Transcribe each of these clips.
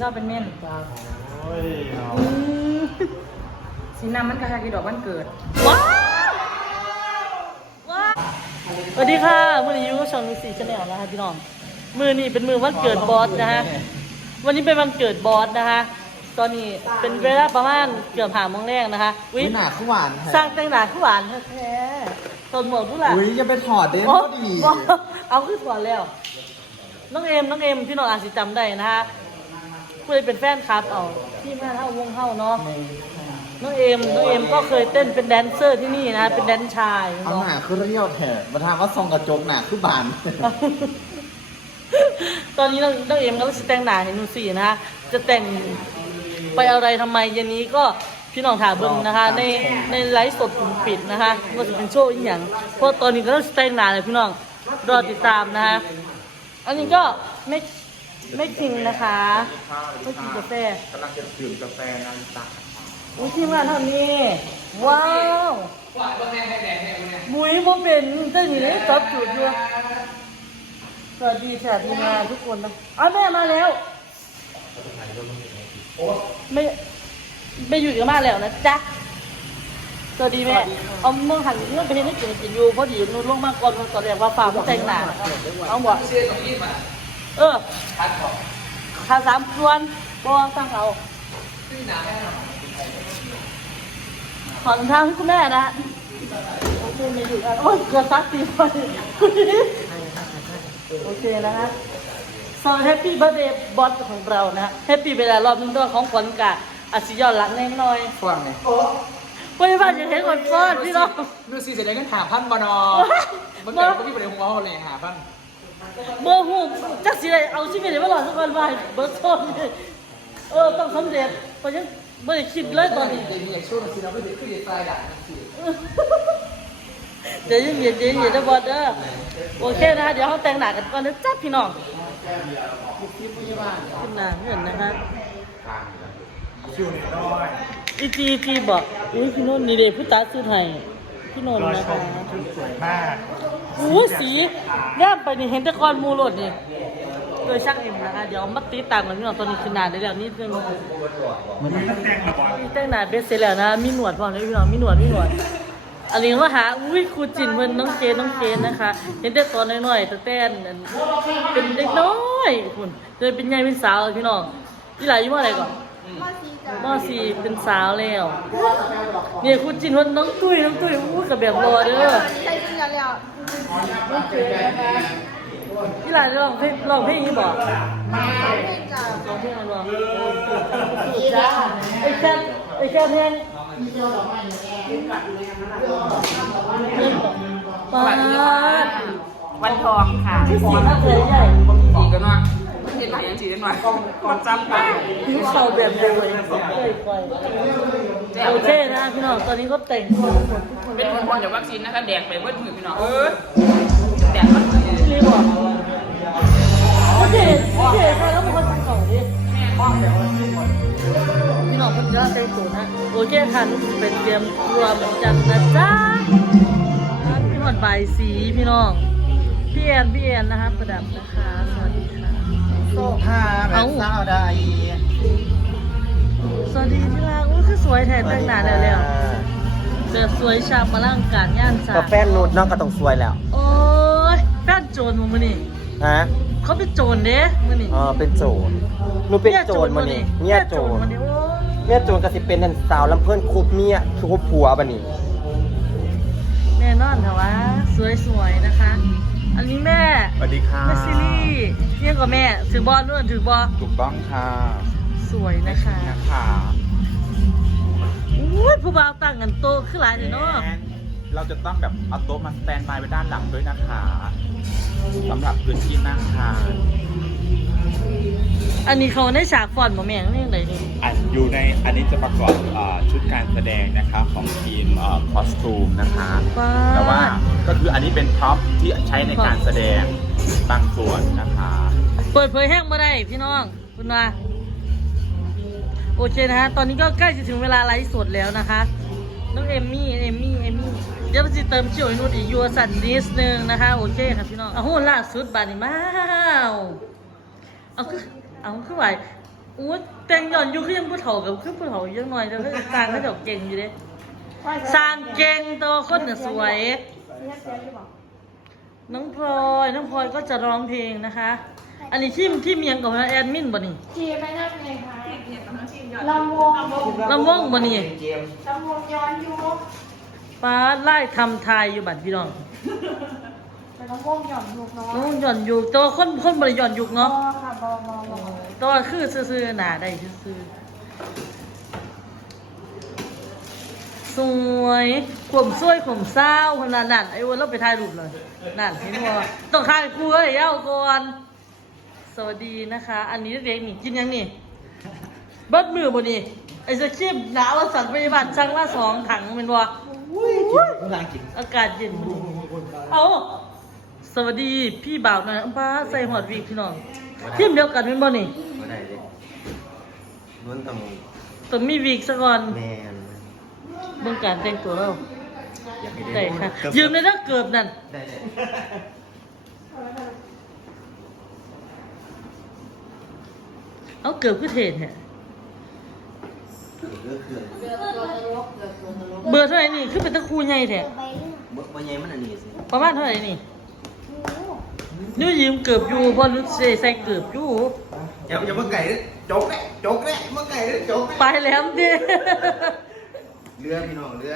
ชอบเป็นเม่นโอ้ยเนาะอืมสีน้ำมันกระชากระดอกวันเกิด ว้าวว้าวสวัสดีค่ะมือนี้อยูช่องนิสีชาแนลนะคะพี่น้องมือนี้เป็นมือวันเกิดบอสนะฮะวันนี้เป็นวันเกิดบอสนะคะตอนนี้เป็นเวลาประมาณเกือบหาโมงแรกนะคะวิวิหนาขวานสร้างแต่งหน้าขึ้นหวานแท้ๆตนหมวกผู้หล่ะอุ้ยจะไปถอดเด่นโอ้ก็ดีบ่เอาขึ้นก่อนแล้ว น้องเอ็มน้องเอ็มพี่น้องอาจสิจำได้นะฮะ ผู้ใดเป็นแฟนคลับเอาที่มาเท่าวงเท่าเนาะน้องเอ็มน้องเอ็มก็เคยเต้นเป็นแดนเซอร์ที่นี่นะ เป็นแดนชายเอาเนาะหนาคือเรียวแถบมาทำว่าซองกระจกหนาคือบาน ตอนนี้น้องน้องเอ็มก็จะแต่งหน้าเห็นหนูสี่นะฮะจะแต่งไปอะไรทำไมเย็นนี้ก็พี่น้องถามเบิ่งนะคะ ในในไลฟ์สดกลุ่มปิดนะคะว่าจะเป็นโชว์อีกอย่างเพราะตอนนี้ก็ต้องแต่งหน้าเลยพี่น้องรอติดตามนะคะอันนี้ก็ไม่ ไม่คิงนะคะไม่กินกาแฟกำลังจะดื่มกาแฟนาริตะอุ้ยทีมงานเท่านี้ ว้าวมุ้ยโมเป็นเต้นอยู่ในจับจุดอยู่สวัสดีแขกทีมงานทุกคนนะอ้าวแม่มาแล้วไม่ไม่อยู่กับมาแล้วนะจ๊ะสวัสดีแม่เอาเมืองหันเมื่อไปเห็นได้กินกินอยู่พอดีนู่นลงมาก่อนตอนแรกว่าฝากผู้แต่งหน้าเอาบ่ เออค่าสามส่วนบ่สั่งเอาขอทางให้คุณแม่นะโอเคไม่อยู่กันโอ้ยเกือบซักตีไปโอเคนะฮะสำหรับแฮปปี้เบ t ร์ a เดย์บอสของเรานะแฮปปี้ไปแล้วรอบนึงตัวของขวัญกะอาศิยอดหลังแน่น้อยฟังไงไม่ได้ว่าจะเห็นคนฟ้อนพี่น้องดูสิเสียดายเงินหาพันบอนอมันเกิดเมื่อกี้ประเดี๋ยวผมเอาเลยหาพัน เบอร์หูจักสิได้เอาชีวิตให้มาหลอดทุกคนไปเบอร์โซนนี่เออต้องสำเร็จเพราะฉะนั้นไม่ได้คิดเลยตอนนี้เดี๋ยวมีอยากช่วยสิเราไม่ได้ขึ้นดีไซน์ด่าสิเดี๋ยวเย็นๆเย็นๆเย็นๆนะบอสเด้อโอเคนะเดี๋ยวเขาแต่งหน้ากันก่อนนะจ้าพี่น้องขึ้นหน้าเพื่อนนะคะชิวน้อยอีจีจีบอกอุ้ยพี่นนท์นี่เด็ผู้ตาสุดไทย พี่นนท์นะคะชุดสวยมากอุ้ยสีย่ามไปนี่เห็นแต่คอนมูโรดนี่โดยช่างเอ็มนะคะ เดี๋ยวเอามาตีตามกันพี่น้องตอนนี้ขึ้นหน้าได้แล้วนี่เรื่องมันแต่งระบอลมีแต่งหน้าเบสเสร็จแล้วนะ มีหนวดพร้อมเลยพี่น้องมีหนวดมีหนวดอันนี้ก็หาอุ้ยครูจินเพิ่นน้องเจนน้องเจนนะคะ เห็นแต่ตอนน้อยๆแต่แต่นเป็นเด็กน้อยคุณจะเป็นใหญ่เป็นสาวพี่น้องที่หลายอยู่ว่าอะไรก่อน มสี่เป็นสาวแล้วเนี่ยครูจินเพิ่นน้องตุ้ยน้องตุ้ยอู้กับแบบรอเด้อใช่จริงแล้วแล้วน้องเจนนะคะที่หลายจะร้องเพลงร้องเพลงนี้บอกไม่จ้ะร้องเพลงอะไรบ้างจ้าไอ้แค่ไอ้แค่เพลงปาดวันทองค่ะที่สีข้างเลยใหญ่สีกันว่าเห็นไหมยังสีได้หน่อยมันจำไปที่เขาแบบเดียวเลยเลยไปโอเคนะพี่น้องตอนนี้ก็แต่งตัวหมดทุกคนเป็นแล้วคนพอจากวัคซีนนะคะแดกไปเมื่อมือพี่น้องเออแดกมันมือที่รีบอกโอเคโอเคใครแล้วมันก็ทำเก่าดิพี่น้องเพิ่งจะแต่งตัวนะโอเคค่ะนุ่มเป็นเตรียมตัวเหมือนกันนะจ๊ะพี่หอดใบายสีพี่น้องพี่แอนพี่แอนนะคะประดับนะคะสวัสดีค่ะ โซ่ผ้าแบบสาวใดสวัสดีที่รักอุ้ยคือสวยแทนแต่งหน้าแล้วแล้วเกิดสวยฉ่ำมาล่างการย่านสาก็แฟนนูดน้องก็ต้องสวยแล้ว โอ้ยแฟนโจรมึงมานี่ฮะเขาเป็นโจรเด้มึงนี่อ๋อเป็นโจรหนูเป็นโจรมานี่เนี่ยโจรมานี่โอ้ยเนี่ยโจรก็สิเป็นนั่นสาวลำเพิ่นคุบเมียคุบผัวบัดนี้แน่นอนค่ะว่าสวยๆนะคะ อันนี้แม่สวัสดีค่ะแม่ซิลี่เรียกว่าแม่ ถือบอลด้วยถือบอลถูกต้องค่ะสวยนะคะนะคะอุ้ยผู้บ่าวต่างกันโตขึ้นหลายเลยเนาะเราจะต้องแบบเอาโต๊ะมาสแตนบายไว้ด้านหลังด้วยนะคะสำหรับพื้นที่นั่งทานอันนี้เขาในฉากฟอนต์บ่แม่งนี่ยังไงนี่อันอยู่ในอันนี้จะประกอบเอ่อชุดการแสดงนะคะของทีมค อสตูมนะคะว้าแต่ว่าก็คืออันนี้เป็นพร็อพที่ใช้ในการแสดงบางส่วนนะคะ เปิดเผยแห้งมาได้พี่น้องคุณว่าโอเคนะฮะ ตอนนี้ก็ใกล้จะถึงเวลาไลฟ์สดแล้วนะคะ น้องเอมมี่เอมมี่เอมมี่เดี๋ยวเราจะเติมเชี่ยวให้นุ่นอีกยัวสันนิดนึงนะคะ โอเคครับพี่น้องเอาหุ้นล่าสุดบาดนี้มาเอาคือเอาคือไหวอู้แต่งหย่อนอยู่คือยังผู้เฒ่ากับคือผู้เฒ่ายังหน่อยแต่ก็สร้างเขาเจ้าเก่งอยู่เด้ สร้างเก่งตัวคนน่ะสวย น้องพลอยน้องพลอยก็จะร้องเพลงนะคะ อันนี้ที่ที่เมียงกับแอดมินบ่นี่ทีไปนั่งไงคะลำวงลำวงบ่นี่เจมส์ลำวงย้อนยุคป้าไล่ทำทายอยู่บัดพี่น้องแต่ลำวงหย่อนยุคเนาะน้องหย่อนยุกแตัวาคนคนบริหย่อนยุกบอเนาะค่ะบอบอบอแตัวาคือซื่อๆหนาได้ซื่อๆ สวยข่มสวยข่มเศร้าขนาดนั้นไอ้วันเราไปถ่ายรูปเลยนั่นเห็นบ่ต้องถ่ายคู่เอ้ยเย้าก่อนสวัสดีนะคะ อันนี้เด็กๆนี่กินยังนี่เบิดมือบ่นี่ไอ้สคริปต์หนาวสั่งพยาบาลสั่งละสองถังแมันบ่ผู้นางกินอากาศเย็นมื้อนี้เอาสวัสดีพี่บ่าวหน่อยอัมพาใส่หอดวีกพี่น้องทีมเดียวกันแม่นบ่นี่บ่ได้เลยล้วนต้องต้องมีวีกซะก่อนแมน เบิ่งการแต่งตัวเราอยากให้ได้ได้ค่ะเกือบยืมในเด้อเกือบนั่นได้ได้เอาเกือบคือเทศแท้เกือบเกือบเบอร์เท่าไหร่นี่คือเป็นตะคูใหญ่แท้บ่บ่ใหญ่มันอันนี้สิประมาณเท่าไหร่นี่นี่ยืมเกือบอยู่บ่รู้สิใส่เกือบอยู่อย่าอย่ามาไก่เด้อจกแน่จกแน่มาไก่เด้อจกแน่ไปแล้วดิ เรือพี่น้องเรือ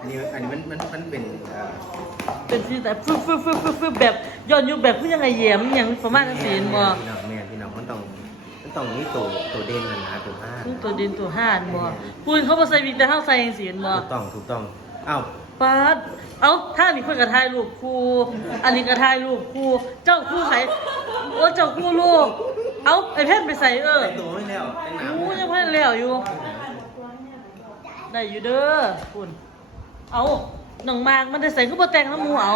อันนี้อันนี้มันมันมันเป็นเอ่อเป็นที่แต่ฟึบฟึบฟึบฟึบฟึบแบบย้อนยุคแบบคือยังไงแยมยังประมาณจังซี่เห็นบ่พี่น้องแม่พี่น้องมันต้องมันต้องมีตัวตัวเด่นนะนะตัวห้าซึ่งตัวดินตัวห้านบ่ปูนเขาบ่ใส่วิกแต่เฮาใส่จังซี่เห็นบ่ถูกต้องถูกต้องอ้าวปาดเอาท่านี่เพิ่นก็ถ่ายรูปคู่ อันนี้ก็ถ่ายรูปคู่ เจ้าคู่ไผโอ้เจ้าคู่ลูก เอาไอ้เพชรไปใส่เออแต่งตัวไม่แล้วแต่งหนาอู้ยังพันแล้วอยู่ ได้อยู่เด้อคุณเอาน้องมากมันได้ใส่ก็บ่แต่งน้ำหมูเอา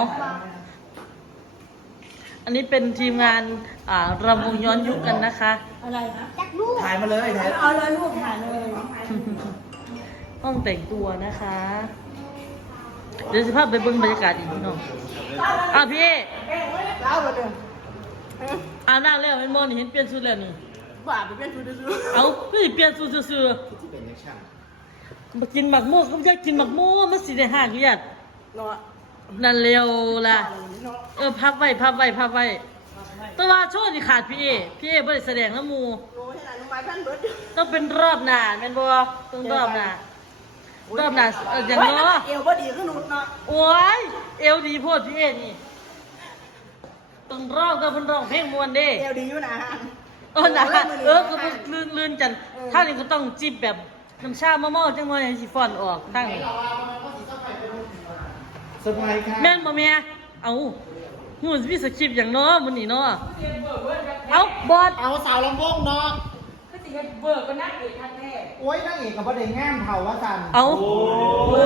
อันนี้เป็นทีมงานอ่ารำวงย้อนยุคกันนะคะ อะไรนะจักลูกถ่ายมาเลยถ่ายเอาเลยลูกถ่ายเลยห้องแต่งตัวนะคะ เดี๋ยวสิภาพไปเบิ่งบรรยากาศอีกพี่น้องอะพี่เอาเลยอาบน้ำแล้วเห็นบ่นี่เห็นเปลี่ยนชุดแล้วนี่บ้าไปเป็นชุดซื้อเอาคือสิเปลี่ยนชุดซื่อที่เป็นนักช่างๆ มากินหมักโม่ก็อยากกินหมักโม่มันสิได้ห่างเลียดเนาะนั่นเร็วล่ะ เนาะเออพับไว้พับไว้พับไว้แต่ว่าโชว์นี่ขาดพี่เอพี่เอบ่ได้แสดงแล้วหมู่โน้ยขนาดน้องไม้พันเบิร์ดต้องเป็นรอบหน้าแม่นบ่ต้องรอบหน้ารอบหน้าเอออย่างเนาะเอวบ่ดีขึ้นนุดเนาะโอ้ยเอวดีโพดพี่เอนี่ต้องร้องก็เพิ่นร้องเพลงม่วนเด้เอวดีอยู่นะเออนะเออก็ลื่นลื่นๆจันถ้านี่ก็ต้องจิบแบบ น้ำชามะม่วงจังหน่อยให้สิฟอนออกตั้งสบายค่ะแม่นบ่แม่เอาหูสิมีสคริปต์อย่างเนาะมื้อนี้เนาะเอาบอดเอาสาวลำวงเนาะเบิร์ก็นั่งเอกทันแท้โอ้ยนางเอกกับประเด็นงามเผาว่ากันเอาโอ้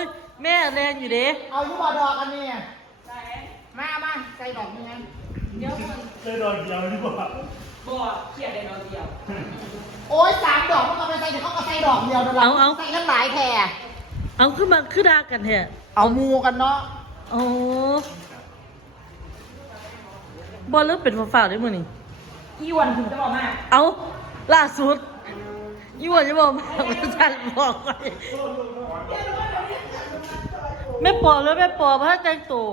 ยแม่แรงอยู่เด้เอายุบดอกอันนี้มามาใส่ดอกนี่ ไงโอ้ยสามดอกมันก็ไปใส่เดี๋ยวเขาก็ใส่ดอกเดียวนั่นแหละเอาเอา ใส่กันหลายแท่เอาขึ้นมาคือดากันแท้เอามูกันเนาะโอ้บอลเริ่มเป็นฟ้าๆได้มื้อนี้อีวันถึงจะบอกมาเอาล่าสุดยี่วันจะบอกมาฉันบอกไปแม่ปอแล้วแม่ปอพระแต่งตัว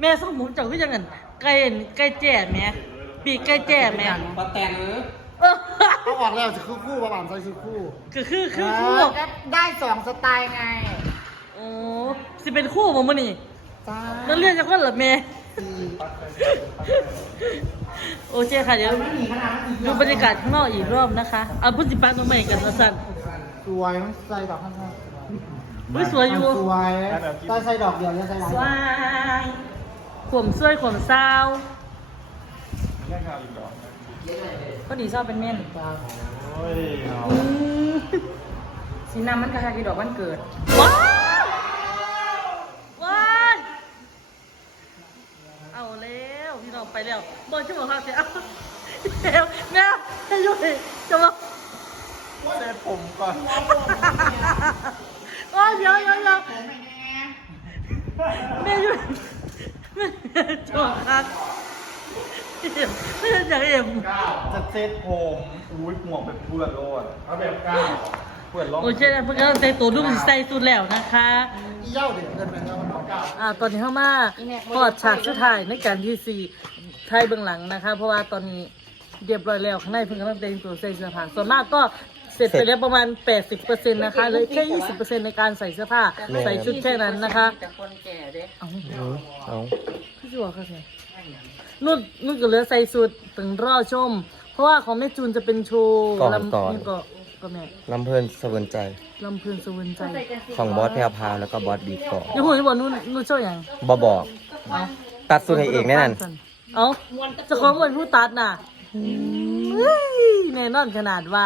แม่ส่งหมูเจังก็ยังไงไก่ไก่แจ่แม่ ปีกไก่แจ่แม่ปะแตนเออเขาออกแล้วจะคือคู่ประมาณใส่คือคู่คือคือคือคู่เออก็ได้สองสไตล์ไง โอ้สิเป็นคู่บ่มื้อนี่จ้าแล้วเรียนจากคนเหรอแม่โอเคค่ะเดี๋ยวไม่หนีขนาดนั้นอีกดูบรรยากาศข้างนอกอีกรอบนะคะ เอาพุ่นสิปาตรงใหม่กันมาสั่นสวยต้องใส่ดอกข้างเฮ้ยสวยอยู่สวยใส่ใส่ดอกเดียวเนี่ยใส่หลายว้ายขวมซ้วยขวมซา วก็ดีชอบเป็นเม่นจ้าอืมสีน้ำมันกระชากดอกวันเกิด ว้าวว้ายเอาแล้วพี่น้องไปแล้วบอลชั่วโมงครับเสียเอาเดี๋ยวแม่ให้ยุ่ยจะมาเสร็จผมก่อนโอ้ยเดี๋ยวเดี๋ยวเดี๋ยวแม่ยุ่ยแม่จอดครับเอ็ม ไม่ใช่จากเอ็มจะเซ็ตผมอุ้ยหมวกเป็นเพื่อนโลดเอาแบบก้าวเพื่อนร้องโอเคนะเพื่อนก็ใส่ตัวดุ้งใส่สุดแล้วนะคะอ่าตอนนี้เข้ามาพอดฉากสุดท้ายในการที่สี่ไทยเบื้องหลังนะคะ เพราะว่าตอนนี้เรียบร้อยแล้วข้างในเพิ่งกำลังแต่งตัวใส่เสื้อผ้าส่วนมากก็เสร็จไปแล้วประมาณ 80%นะคะเหลยแค่ 20%ในการใส่เสื้อผ้า ใส่ชุดแค่นั้นนะคะแต่คนแก่เด้เอาเอาพี่จัวค่ะสิ นุ่นนุ่นก็เหลือใส่สุดถึงรอชม เพราะว่าของแม่จูนจะเป็นโชว์ลำนี่ก็ก็แม่ลำเพลินสะเวินใจ ลำเพลินสวรรค์ใจของบอสแพรวพราวแล้วก็บอสบีก่อนยังพูดจะบอกนุ่นนุ่นโชว์อย่างบอบอก ตัดสุดให้เองแน่นอนเอาเจะของเหมือนผู้ตัดน่ะเฮ้ยแน่นอนขนาดว่า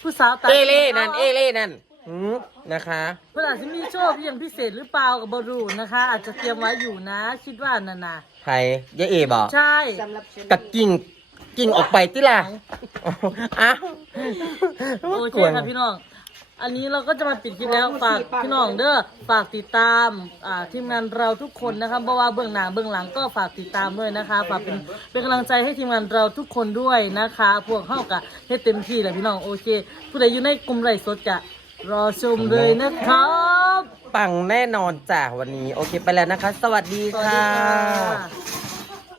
ผู้สาวตัด เอเล่นั่น เอเล่นั่นอืมนะคะเพื่อนอาจจะมีโชว์เพียงพิเศษหรือเปล่ากับบรูนะคะ อาจจะเตรียมไว้อยู่นะ คิดว่านั่นน่ะไทยยะเอบอกใช่กะกิ่งกิ่งออกไปที่ล่ะอ้าวโอเคค่ะพี่น้อง อันนี้เราก็จะมาปิดคลิปแล้วฝากพี่น้องเด้อฝากติดตามอ่าทีมงานเราทุกคนนะคะเพราะว่าเบื้องหน้าเบื้องหลังก็ฝากติดตามด้วยนะคะฝากเป็นเป็นกำลังใจให้ทีมงานเราทุกคนด้วยนะคะ พวกเข้ากะให้เต็มที่แหละพี่น้องโอเค ผู้ใดอยู่ในกลุ่มไลฟ์สดจะ รอชมเลยนะครับ ปังแน่นอนจ้ะวันนี้ โอเคไปแล้วนะคะ สวัสดีสวัสดีค่ะค่ะ